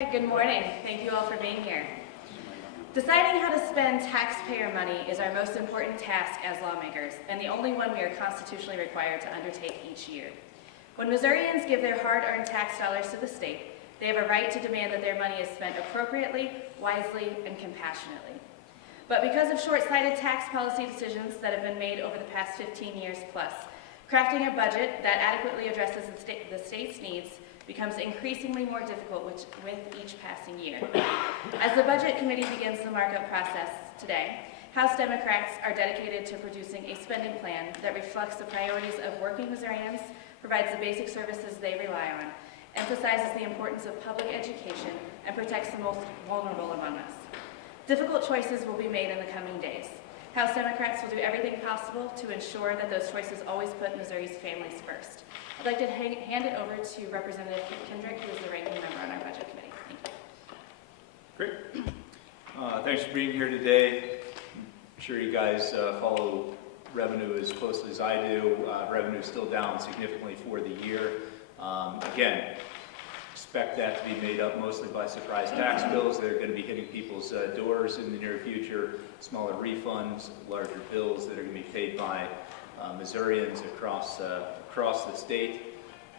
Good morning. Thank you all for being here. Deciding how to spend taxpayer money is our most important task as lawmakers, and the only one we are constitutionally required to undertake each year. When Missourians give their hard-earned tax dollars to the state, they have a right to demand that their money is spent appropriately, wisely, and compassionately. But because of short-sighted tax policy decisions that have been made over the past 15 years plus, crafting a budget that adequately addresses the state's needs becomes increasingly more difficult with each passing year. As the Budget Committee begins the markup process today, House Democrats are dedicated to producing a spending plan that reflects the priorities of working Missourians, provides the basic services they rely on, emphasizes the importance of public education, and protects the most vulnerable among us. Difficult choices will be made in the coming days. House Democrats will do everything possible to ensure that those choices always put Missouri's families first. I'd like to hand it over to Representative Kendrick, who is the ranking member on our Budget Committee. Thank you. Great. Thanks for being here today. I'm sure you guys follow revenue as closely as I do. Revenue is still down significantly for the year. Again, expect that to be made up mostly by surprise tax bills that are going to be hitting people's doors in the near future, smaller refunds, larger bills that are going to be paid by Missourians across the state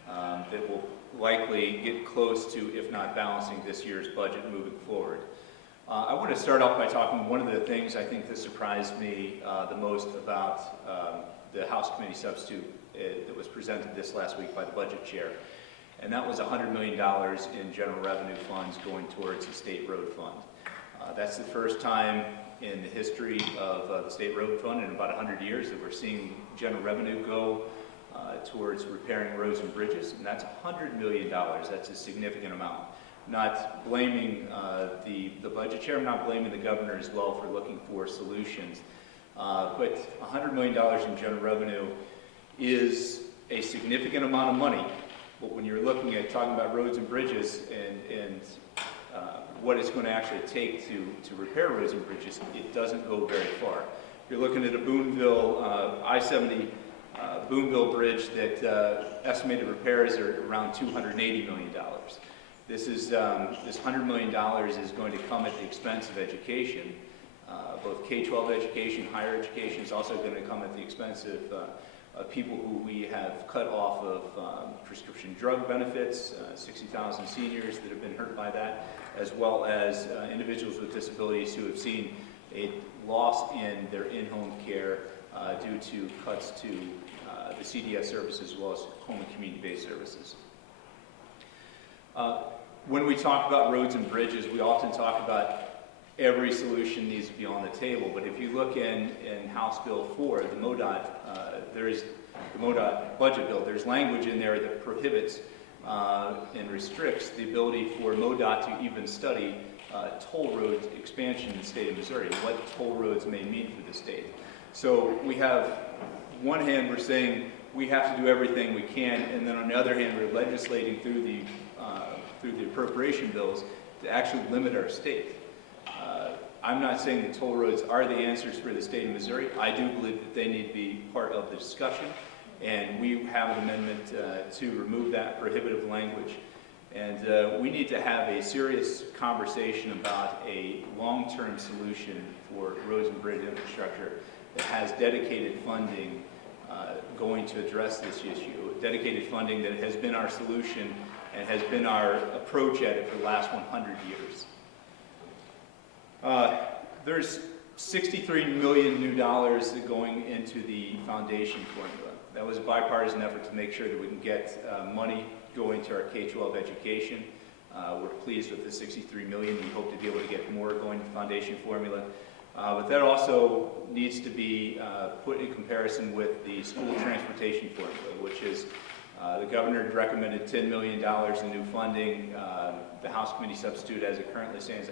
that will likely get close to, if not balancing, this year's budget moving forward. I want to start off by talking one of the things I think that surprised me the most about the House Committee substitute that was presented this last week by the Budget Chair. And that was $100 million in general revenue funds going towards the state road fund. That's the first time in the history of the state road fund in about 100 years that we're seeing general revenue go towards repairing roads and bridges, and that's $100 million. That's a significant amount. Not blaming the budget chair, I'm not blaming the governor as well for looking for solutions, but $100 million in general revenue is a significant amount of money. But when you're looking at talking about roads and bridges and what it's going to actually take to repair roads and bridges, it doesn't go very far. You're looking at a Boonville, I-70 Boonville bridge that estimated repairs are around $280 million. This $100 million is going to come at the expense of education. Both K-12 education, higher education is also going to come at the expense of people who we have cut off of prescription drug benefits, 60,000 seniors that have been hurt by that, as well as individuals with disabilities who have seen a loss in their in-home care due to cuts to the CDS services as well as home and community-based services. When we talk about roads and bridges, we often talk about every solution needs to be on the table, but if you look in House Bill 4, the MoDOT, there is the MoDOT budget bill, there's language in there that prohibits and restricts the ability for MoDOT to even study toll road expansion in the state of Missouri, and what toll roads may mean for the state. So we have, one hand we're saying we have to do everything we can, and then on the other hand we're legislating through the appropriation bills to actually limit our state. I'm not saying that toll roads are the answers for the state of Missouri. I do believe that they need to be part of the discussion, and we have an amendment to remove that prohibitive language. And we need to have a serious conversation about a long-term solution for roads and bridge infrastructure that has dedicated funding going to address this issue. Dedicated funding that has been our solution and has been our approach at it for the last 100 years. There's $63 million new dollars going into the foundation formula. That was a bipartisan effort to make sure that we can get money going to our K-12 education. We're pleased with the $63 million. We hope to be able to get more going to the foundation formula. But that also needs to be put in comparison with the school transportation formula, which is the governor had recommended $10 million in new funding. The House Committee substitute, as it currently stands,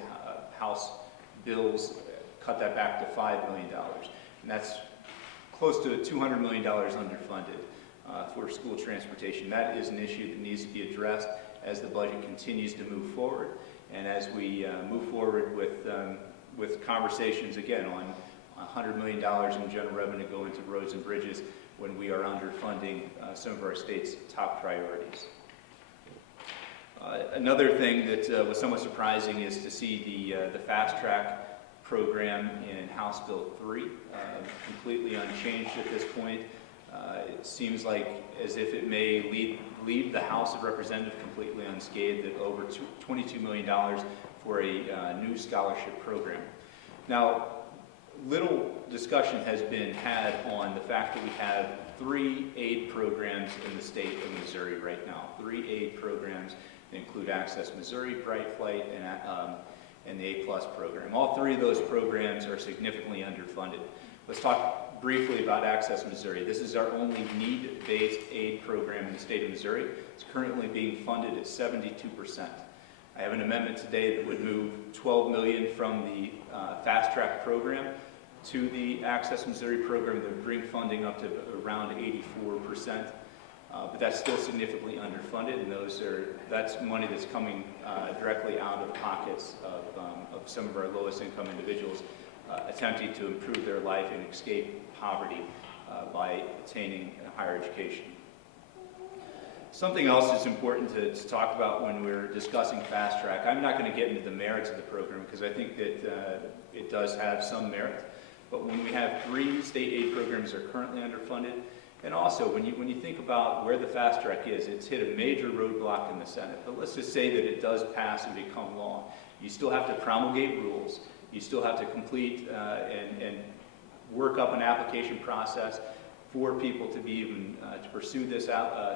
House bills cut that back to $5 million. And that's close to $200 million underfunded for school transportation. That is an issue that needs to be addressed as the budget continues to move forward, and as we move forward with conversations again on $100 million in general revenue going to roads and bridges when we are underfunding some of our state's top priorities. Another thing that was somewhat surprising is to see the fast track program in House Bill 3 completely unchanged at this point. It seems like as if it may leave the House of Representatives completely unscathed at over $22 million for a new scholarship program. Now, little discussion has been had on the fact that we have 3 aid programs in the state of Missouri right now. 3 aid programs that include Access Missouri, Bright Flight, and the A+ program. All 3 of those programs are significantly underfunded. Let's talk briefly about Access Missouri. This is our only need-based aid program in the state of Missouri. It's currently being funded at 72%. I have an amendment today that would move $12 million from the fast track program to the Access Missouri program that would bring funding up to around 84%. But that's still significantly underfunded, and that's money that's coming directly out of the pockets of some of our lowest income individuals attempting to improve their life and escape poverty by attaining a higher education. Something else that's important to talk about when we're discussing fast track. I'm not going to get into the merits of the program because I think that it does have some merit. But when we have 3 state aid programs that are currently underfunded, and also when you think about where the fast track is, it's hit a major roadblock in the Senate. But let's just say that it does pass and become law. You still have to promulgate rules. You still have to complete and work up an application process for people to be even to pursue this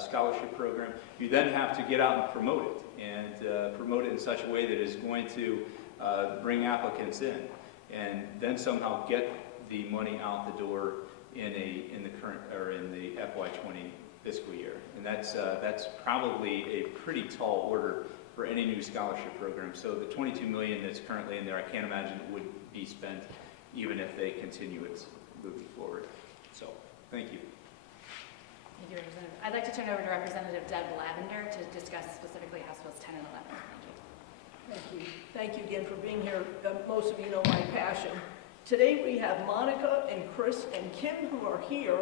scholarship program. You then have to get out and promote it, and promote it in such a way that is going to bring applicants in, and then somehow get the money out the door in the current or in the FY20 fiscal year. And that's probably a pretty tall order for any new scholarship program. So the $22 million that's currently in there, I can't imagine it would be spent even if they continue it moving forward. So, thank you. Thank you, Representative. I'd like to turn over to Representative Deb Lavender to discuss specifically House Bills 10 and 11. Thank you. Thank you again for being here. Most of you know my passion. Today we have Monica and Chris and Kim who are here,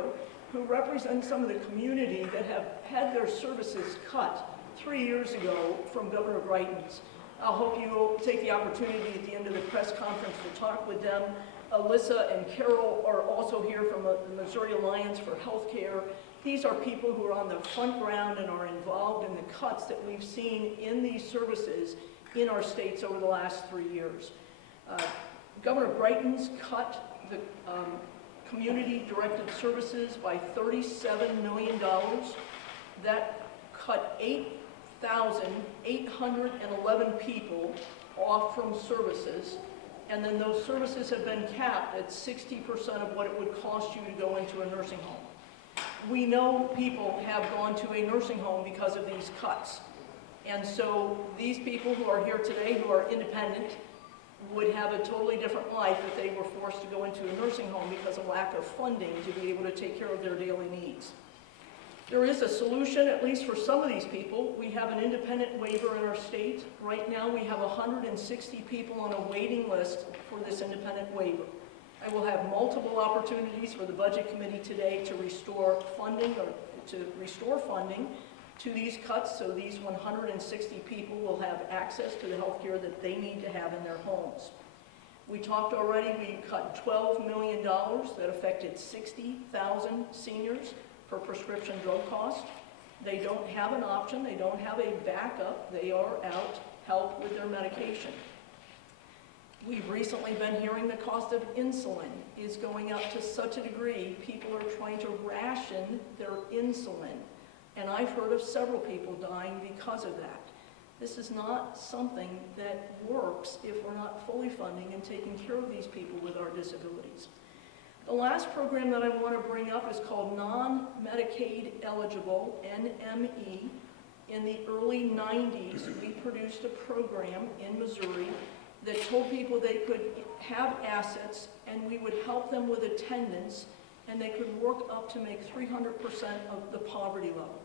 who represent some of the community that have had their services cut 3 years ago from Governor Greitens. I hope you will take the opportunity at the end of the press conference to talk with them. Alyssa and Carol are also here from the Missouri Alliance for Healthcare. These are people who are on the front ground and are involved in the cuts that we've seen in these services in our states over the last 3 years. Governor Greitens cut the community-directed services by $37 million. That cut 8,811 people off from services, and then those services have been capped at 60% of what it would cost you to go into a nursing home. We know people have gone to a nursing home because of these cuts. And so these people who are here today, who are independent, would have a totally different life if they were forced to go into a nursing home because of lack of funding to be able to take care of their daily needs. There is a solution, at least for some of these people. We have an independent waiver in our state. Right now we have 160 people on a waiting list for this independent waiver. I will have multiple opportunities for the Budget Committee today to restore funding to these cuts, so these 160 people will have access to the health care that they need to have in their homes. We talked already, we cut $12 million that affected 60,000 seniors for prescription drug costs. They don't have an option, they don't have a backup, they are out help with their medication. We've recently been hearing the cost of insulin is going up to such a degree, people are trying to ration their insulin. And I've heard of several people dying because of that. This is not something that works if we're not fully funding and taking care of these people with our disabilities. The last program that I want to bring up is called Non-Medicaid Eligible, NME. In the early 90s, we produced a program in Missouri that told people they could have assets and we would help them with attendance and they could work up to make 300% of the poverty level.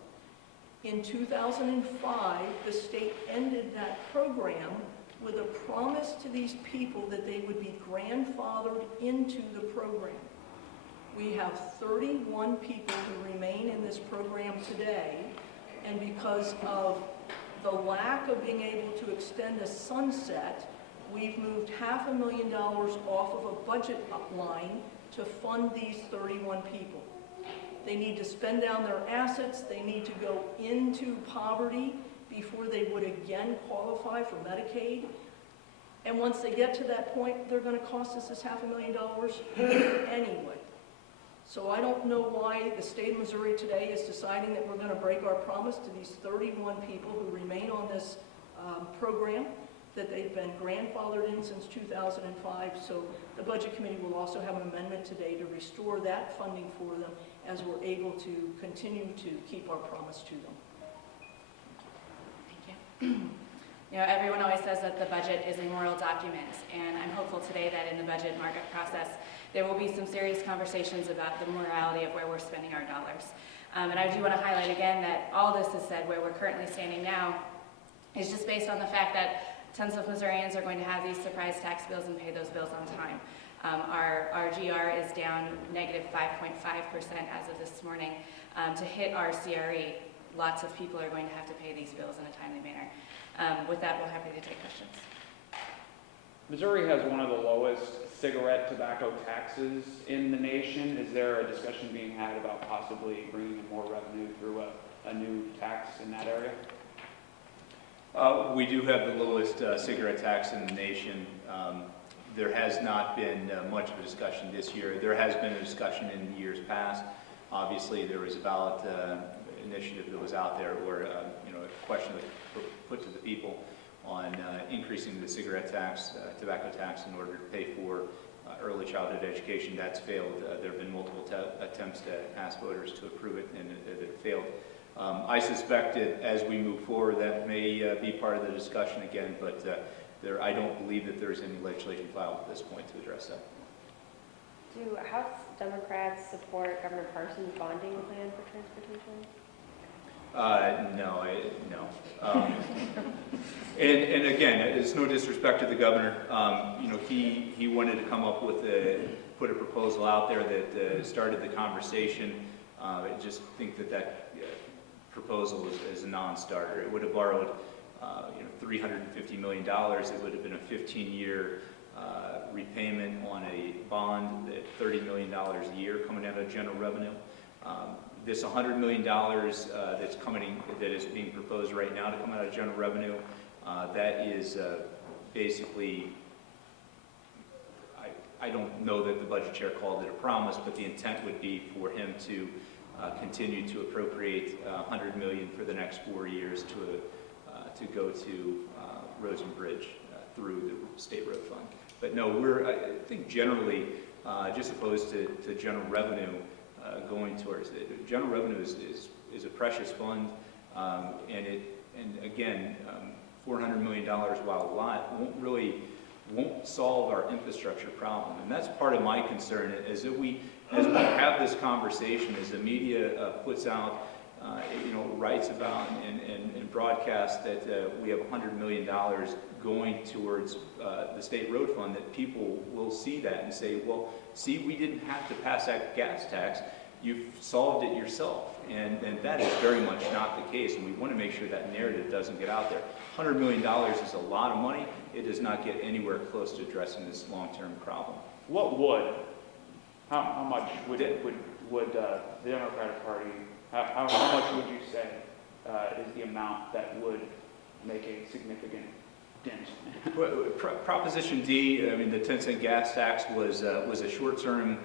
In 2005, the state ended that program with a promise to these people that they would be grandfathered into the program. We have 31 people who remain in this program today, and because of the lack of being able to extend a sunset, we've moved $500,000 off of a budget line to fund these 31 people. They need to spend down their assets, they need to go into poverty before they would again qualify for Medicaid. And once they get to that point, they're going to cost us this $500,000 anyway. So I don't know why the state of Missouri today is deciding that we're going to break our promise to these 31 people who remain on this program that they've been grandfathered in since 2005. So the Budget Committee will also have an amendment today to restore that funding for them as we're able to continue to keep our promise to them. Thank you. You know, everyone always says that the budget is a moral document, and I'm hopeful today that in the budget market process, there will be some serious conversations about the morality of where we're spending our dollars. And I do want to highlight again that all this is said where we're currently standing now is just based on the fact that tons of Missourians are going to have these surprise tax bills and pay those bills on time. Our GR is down negative 5.5% as of this morning. To hit our CRE, lots of people are going to have to pay these bills in a timely manner. With that, we're happy to take questions. Missouri has one of the lowest cigarette tobacco taxes in the nation. Is there a discussion being had about possibly bringing in more revenue through a new tax in that area? We do have the lowest cigarette tax in the nation. There has not been much of a discussion this year. There has been a discussion in years past. Obviously, there was a ballot initiative that was out there where a question was put to the people on increasing the cigarette tax, tobacco tax, in order to pay for early childhood education. That's failed. There have been multiple attempts to ask voters to approve it, and it failed. I suspect that as we move forward, that may be part of the discussion again, but I don't believe that there's any legislation filed at this point to address that. Do House Democrats support Governor Parsons' bonding plan for transportation? No. And again, it's no disrespect to the governor. He wanted to come up with put a proposal out there that started the conversation. I just think that proposal is a non-starter. It would have borrowed $350 million. It would have been a 15-year repayment on a bond at $30 million a year coming out of general revenue. This $100 million that is being proposed right now to come out of general revenue, that is basically, I don't know that the budget chair called it a promise, but the intent would be for him to continue to appropriate $100 million for the next 4 years to go to roads and bridge through the state road fund. But no, I think generally just opposed to general revenue going towards it. General revenue is a precious fund, and again, $400 million, while a lot, won't solve our infrastructure problem. And that's part of my concern, is that as we have this conversation, as the media puts out, writes about and broadcasts that we have $100 million going towards the state road fund, that people will see that and say, well, see, we didn't have to pass that gas tax. You've solved it yourself. And that is very much not the case, and we want to make sure that narrative doesn't get out there. $100 million is a lot of money. It does not get anywhere close to addressing this long-term problem. What would? How much would the Democratic Party, how much would you say is the amount that would make a significant dent? Proposition D, I mean, the 10-cent gas tax was a short-term,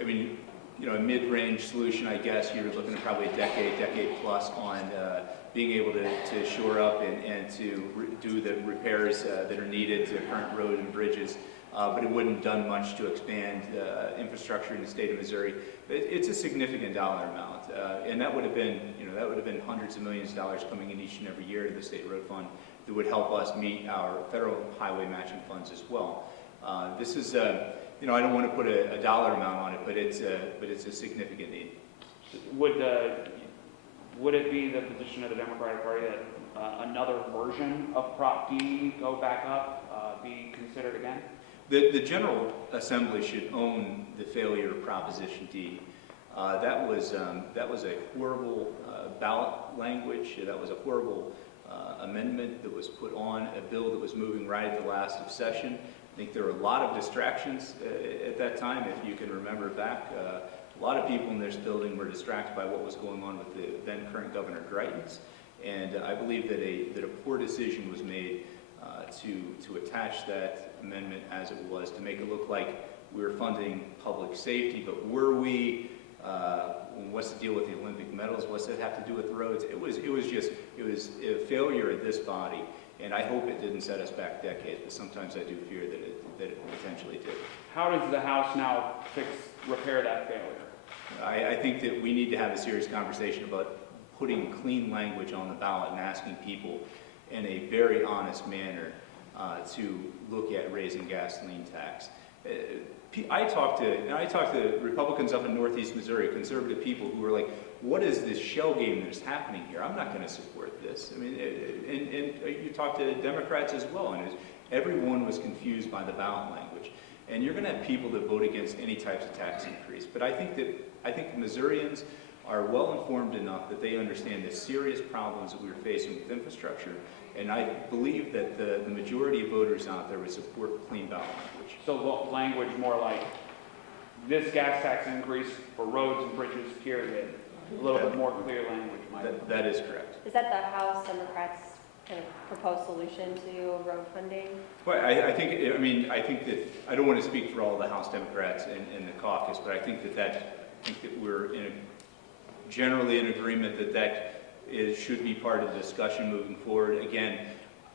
a mid-range solution, I guess. You're looking at probably a decade plus on being able to shore up and to do the repairs that are needed to current road and bridges. But it wouldn't have done much to expand infrastructure in the state of Missouri. It's a significant dollar amount, and that would have been, hundreds of millions of dollars coming in each and every year to the state road fund that would help us meet our federal highway matching funds as well. This is, I don't want to put a dollar amount on it, but it's a significant need. Would it be the position of the Democratic Party that another version of Prop D go back up, be considered again? The General Assembly should own the failure of Proposition D. That was a horrible ballot language. That was a horrible amendment that was put on a bill that was moving right at the last of session. I think there were a lot of distractions at that time, if you can remember back. A lot of people in this building were distracted by what was going on with the then current Governor Greitens. And I believe that a poor decision was made to attach that amendment as it was, to make it look like we were funding public safety, but were we, what's the deal with the Olympic medals? What's that have to do with roads? It was a failure of this body, and I hope it didn't set us back decades, but sometimes I do fear that it potentially did. How does the House now repair that failure? I think that we need to have a serious conversation about putting clean language on the ballot and asking people in a very honest manner to look at raising gasoline tax. I talked to Republicans up in Northeast Missouri, conservative people who were like, what is this shell game that's happening here? I'm not going to support this. I mean, and you talk to Democrats as well, and everyone was confused by the ballot language. And you're going to have people that vote against any types of tax increase. But I think Missourians are well informed enough that they understand the serious problems that we're facing with infrastructure. And I believe that the majority of voters out there would support clean ballot language. So language more like this gas tax increase for roads and bridges, period. A little bit more clear language, Mike. That is correct. Is that the House Democrats' kind of proposed solution to road funding? Well, I think that, I don't want to speak for all the House Democrats in the caucus, but I think that we're generally in agreement that should be part of the discussion moving forward. Again,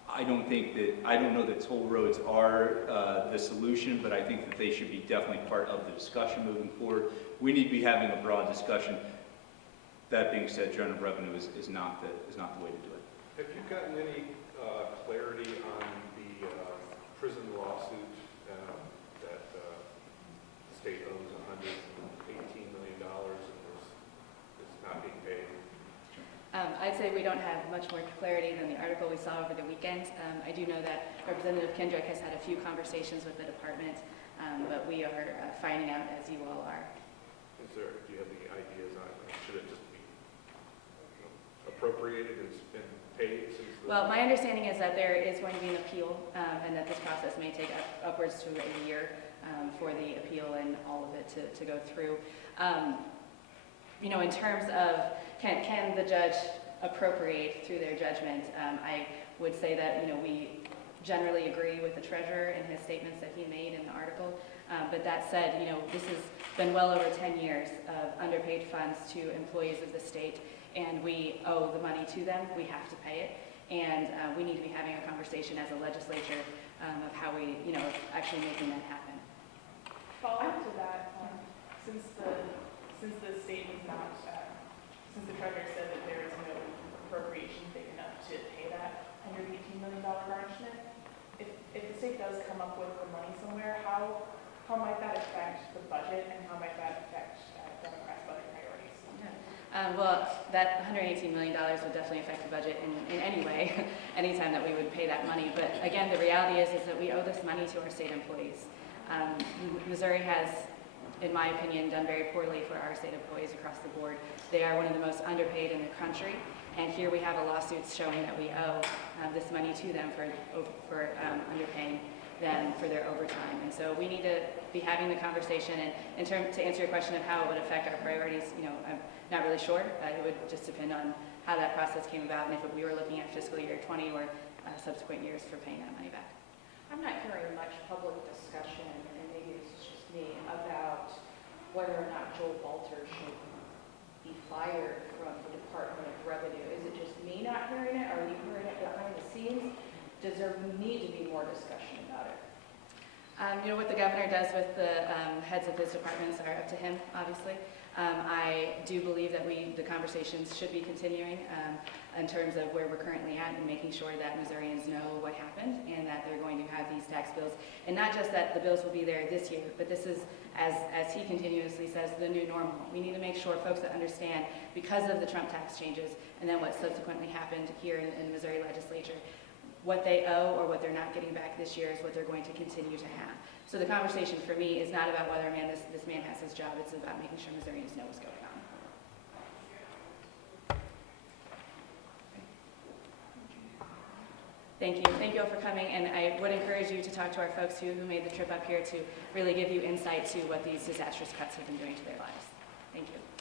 I don't know that toll roads are the solution, but I think that they should be definitely part of the discussion moving forward. We need to be having a broad discussion. That being said, general revenue is not the way to do it. Have you gotten any clarity on the prison lawsuit that the state owes $118 million and is not being paid? I'd say we don't have much more clarity than the article we saw over the weekend. I do know that Representative Kendrick has had a few conversations with the department, but we are finding out as you all are. Do you have any ideas on it? Should it just be appropriated and been paid since the... Well, my understanding is that there is going to be an appeal, and that this process may take upwards to a year for the appeal and all of it to go through. In terms of can the judge appropriate through their judgment, I would say that we generally agree with the treasurer in his statements that he made in the article. But that said, this has been well over 10 years of underpaid funds to employees of the state, and we owe the money to them. We have to pay it, and we need to be having a conversation as a legislature of how we, actually making that happen. Following up to that, since the state was not, since the treasurer said that there is no appropriation big enough to pay that $118 million garnishment, if the state does come up with the money somewhere, how might that affect the budget, and how might that affect Democrats' budget priorities? Well, that $118 million would definitely affect the budget in any way, anytime that we would pay that money. But again, the reality is that we owe this money to our state employees. Missouri has, in my opinion, done very poorly for our state employees across the board. They are one of the most underpaid in the country, and here we have a lawsuit showing that we owe this money to them for underpaying them for their overtime. And so we need to be having the conversation, and to answer your question of how it would affect our priorities, I'm not really sure. It would just depend on how that process came about, and if we were looking at fiscal year 20 or subsequent years for paying that money back. I'm not hearing much public discussion, and maybe it's just me, about whether or not Joel Walter should be fired from the Department of Revenue. Is it just me not hearing it? Are you hearing it behind the scenes? Does there need to be more discussion about it? What the governor does with the heads of his departments are up to him, obviously. I do believe that the conversations should be continuing in terms of where we're currently at and making sure that Missourians know what happened and that they're going to have these tax bills. And not just that the bills will be there this year, but this is, as he continuously says, the new normal. We need to make sure folks that understand, because of the Trump tax changes and then what subsequently happened here in the Missouri Legislature, what they owe or what they're not getting back this year is what they're going to continue to have. So the conversation for me is not about whether this man has his job, it's about making sure Missourians know what's going on. Thank you. Thank you all for coming, and I would encourage you to talk to our folks who made the trip up here to really give you insight to what these disastrous cuts have been doing to their lives. Thank you.